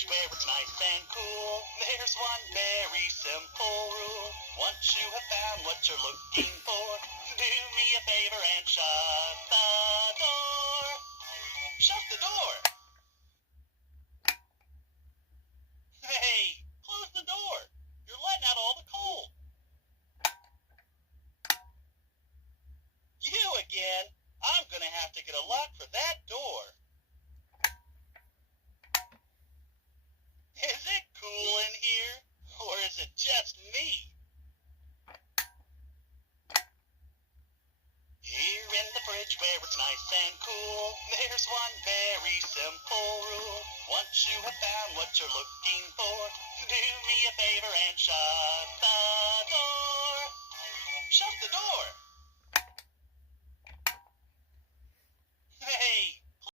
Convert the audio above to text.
fridge where it's nice and cool, there's one very simple rule. Once you have found what you're looking for, do me a favor and shut the door. Shut the door! Hey, close the door. You're letting out all the cold. You again. I'm gonna have to get a lock for that door. Is it cool in here, or is it just me? Here in the fridge where it's nice and cool, there's one very simple rule. Once you have found what you're looking for, do me a favor and shut the door. Shut the door.